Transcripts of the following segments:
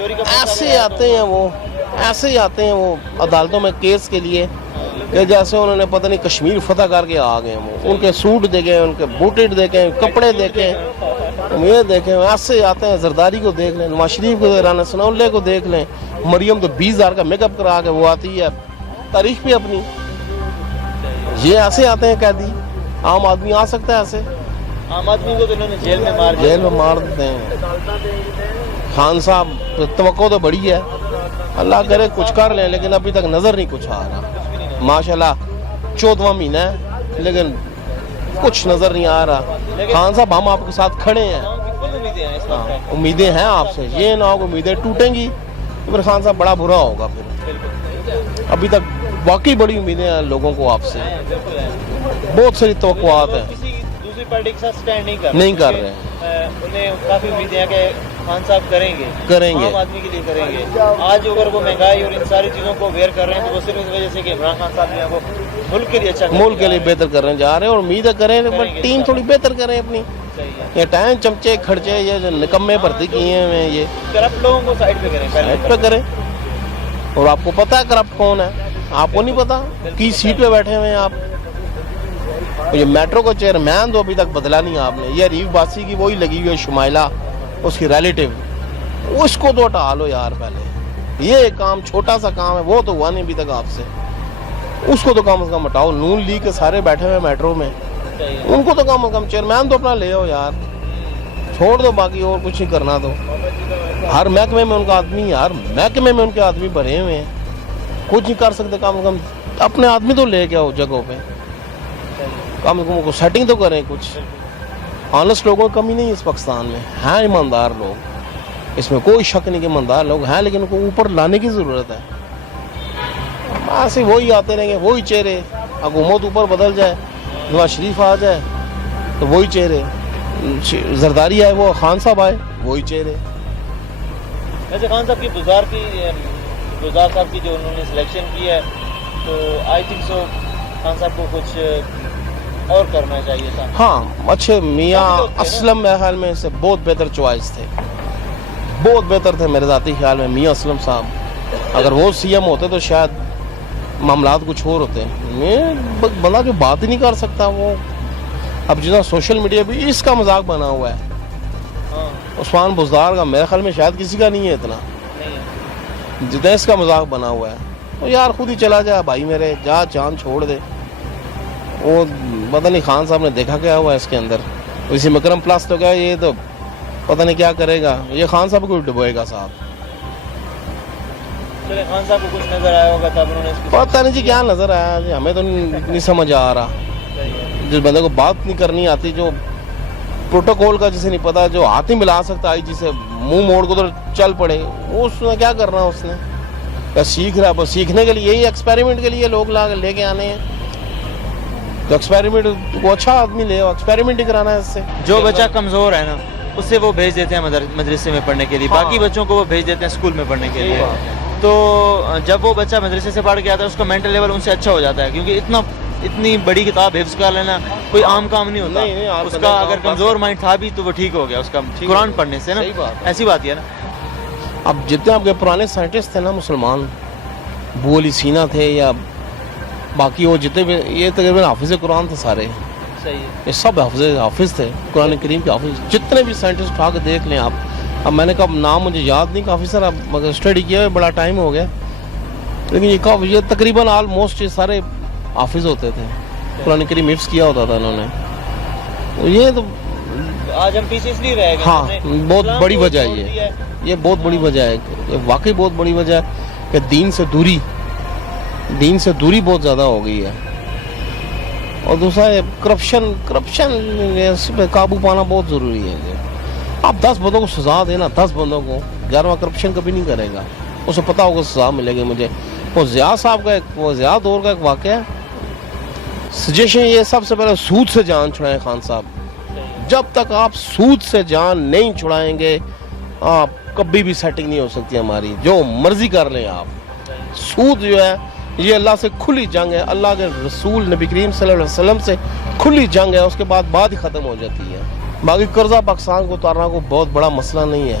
چوری کا ایسے آتے ہیں وہ، ایسے ہی آتے ہیں وہ عدالتوں میں کیس کے لیے کہ جیسے انہوں نے پتہ نہیں کشمیر فتح کر کے آ گئے وہ، ان کے سوٹ دیکھیں، ان کے بوٹیڈ دیکھیں، کپڑے دیکھیں، یہ دیکھیں، ایسے ہی آتے ہیں. زرداری کو دیکھ لیں، نواز شریف کو، رانا ثناءاللہ کو دیکھ لیں. مریم تو 20,000 کا میک اپ کرا کے وہ آتی ہے، تاریخ بھی اپنی. یہ ایسے آتے ہیں قیدی. عام آدمی آ سکتا ہے ایسے؟ عام آدمی کو تو انہوں نے جیل میں مار دیا. جیل میں مار دیتے ہیں. خان صاحب توقع تو بڑی ہے، اللہ کرے کچھ کر لیں، لیکن ابھی تک نظر نہیں کچھ آ رہا. ماشاءاللہ 14واں مہینہ ہے لیکن کچھ نظر نہیں آ رہا. خان صاحب ہم آپ کے ساتھ کھڑے ہیں، امیدیں ہیں آپ سے. یہ نہ ہو کہ امیدیں ٹوٹیں گی تو پھر خان صاحب بڑا برا ہوگا. پھر ابھی تک واقعی بڑی امیدیں ہیں لوگوں کو آپ سے، بہت ساری توقعات ہیں. کسی دوسری پارٹی کے ساتھ سٹینڈ نہیں کر رہے. انہیں کافی امیدیں ہیں کہ خان صاحب کریں گے عام آدمی کے لیے کریں گے. آج اگر وہ مہنگائی اور ان ساری چیزوں کو اویئر کر رہے ہیں تو وہ صرف اس وجہ سے کہ عمران خان صاحب نے وہ ملک کے لیے اچھا، ملک کے لیے بہتر کرنے جا رہے ہیں، اور امید کریں بٹ ٹیم تھوڑی بہتر کریں اپنی. یہ ٹائم چمچے کھرچے یہ جو نکمے بھرتی کیے ہیں یہ کرپٹ لوگوں کو سائڈ پہ کریں، سائڈ پہ کریں. اور آپ کو پتہ ہے کرپٹ کون ہے؟ آپ کو نہیں پتا؟ کی سیٹ پہ بیٹھے ہوئے ہیں آپ. یہ میٹرو کا چیئرمین تو ابھی تک بدلا نہیں آپ نے. یہ ریف باسی کی وہی لگی ہوئی ہے شمائلہ، اس کی ریلیٹیو، اس کو تو ہٹا لو یار پہلے. یہ ایک کام چھوٹا سا کام ہے، وہ تو ہوا نہیں ابھی تک آپ سے. اس کو تو کم از کم ہٹاؤ. نون لیگ کے سارے بیٹھے ہوئے میٹرو میں، ان کو تو کم از کم چیئرمین تو اپنا لے آؤ یار. چھوڑ دو باقی اور کچھ نہیں کرنا. تو ہر محکمے میں ان کا آدمی، ہر محکمے میں ان کے آدمی بھرے ہوئے ہیں، کچھ نہیں کر سکتے. کم از کم اپنے آدمی تو لے کے آؤ جگہوں پہ، کم از کم کو سیٹنگ تو کریں. کچھ آنسٹ لوگوں کی کمی نہیں ہے اس پاکستان میں، ہیں ایماندار لوگ، اس میں کوئی شک نہیں کہ ایماندار لوگ ہیں، لیکن ان کو اوپر لانے کی ضرورت ہے. ایسے وہی آتے رہیں گے، وہی چہرے. حکومت اوپر بدل جائے، نواز شریف آ جائے تو وہی چہرے. زرداری آئے وہ خان صاحب آئے وہی چہرے. ویسے خان صاحب کی گلزار صاحب کی جو انہوں نے سلیکشن کی ہے تو آئی تھنک سو خان صاحب کو کچھ اور کرنا چاہیے تھا. ہاں اچھے میاں اسلم میرے خیال میں سے بہت بہتر چوائس تھے، بہت بہتر تھے میرے ذاتی خیال میں. میاں اسلم صاحب اگر وہ سی ایم ہوتے تو شاید معاملات کچھ اور ہوتے. بندہ جو بات ہی نہیں کر سکتا وہ، اب جتنا سوشل میڈیا بھی اس کا مذاق بنا ہوا ہے. عثمان بزدار کا میرے خیال میں شاید کسی کا نہیں ہے اتنا جتنا اس کا مذاق بنا ہوا ہے. تو یار خود ہی چلا جائے بھائی میرے، جا چاند چھوڑ دے. وہ پتہ نہیں خان صاحب نے دیکھا کیا ہوا ہے اس کے اندر. اسی مکرم پلس تو کیا، یہ تو پتہ نہیں کیا کرے گا. یہ خان صاحب کو ڈبوئے گا صاحب. خان صاحب کو کچھ نظر آیا ہوگا تب انہوں نے پتہ نہیں جی کیا نظر آیا جی، ہمیں تو نہیں سمجھ آ رہا. جس بندے کو بات نہیں کرنی آتی، جو پروٹوکول کا جسے نہیں پتا، جو ہاتھ نہیں ملا سکتا آئی جسے منہ موڑ کو تو چل پڑے، وہ اس نے کیا کرنا. اس نے کیا سیکھ رہا ہے؟ بس سیکھنے کے لیے، یہی ایکسپیریمنٹ کے لیے لوگ لے کے آنے ہیں. تو ایکسپیریمنٹ کو اچھا آدمی لے، ایکسپیریمنٹ ہی کرانا ہے اس سے. جو بچہ کمزور ہے نا اسے وہ بھیج دیتے ہیں مدرسے میں پڑھنے کے لیے، باقی بچوں کو وہ بھیج دیتے ہیں اسکول میں پڑھنے کے لیے. تو جب وہ بچہ مدرسے سے پڑھ کے آتا ہے اس کا مینٹل لیول ان سے اچھا ہو جاتا ہے، کیونکہ اتنی بڑی کتاب حفظ کر لینا کوئی عام کام نہیں ہوتا. اس کا اگر کمزور مائنڈ تھا بھی تو وہ ٹھیک ہو گیا اس کا قرآن پڑھنے سے نا. ایسی بات ہے نا. اب جتنے آپ کے پرانے سائنٹسٹ تھے نا مسلمان، ابو علی سینا تھے یا باقی وہ جتنے بھی، یہ تقریباً حافظ قرآن تھے سارے. یہ سب حافظ تھے قرآن کریم کے حافظ. جتنے بھی سائنٹسٹ اٹھا کے دیکھ لیں آپ. اب میں نے کہا نام مجھے یاد نہیں کافی سر، اب مگر اسٹڈی کیا ہے بڑا ٹائم ہو گیا، لیکن یہ تقریباً آلموسٹ یہ سارے حافظ ہوتے تھے. قرآن کریم حفظ کیا ہوتا تھا انہوں نے. یہ تو آج ہم پیچھے اس لیے رہ گئے. ہاں بہت بڑی وجہ ہے یہ بہت بڑی وجہ ہے، یہ واقعی بہت بڑی وجہ ہے کہ دین سے دوری بہت زیادہ ہو گئی ہے. اور دوسرا کرپشن اس پہ قابو پانا بہت ضروری ہے. آپ 10 بندوں کو سزا دینا، 10 بندوں کو، 11واں کرپشن کبھی نہیں کرے گا. اسے پتا ہوگا سزا ملے گی مجھے. وہ ضیاء صاحب کا وہ ضیاء دور کا ایک واقعہ ہے. سجیشن یہ سب سے پہلے سود سے جان چھڑائیں خان صاحب. جب تک آپ سود سے جان نہیں چھڑائیں گے آپ کبھی بھی سیٹنگ نہیں ہو سکتی ہماری. جو مرضی کر لیں آپ. سود جو ہے یہ اللہ سے کھلی جنگ ہے، اللہ کے رسول نبی کریم صلی اللہ علیہ وسلم سے کھلی جنگ ہے. اس کے بعد بات ہی ختم ہو جاتی ہے. باقی قرضہ پاکستان کو اتارنا کو بہت بڑا مسئلہ نہیں ہے.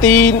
3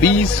20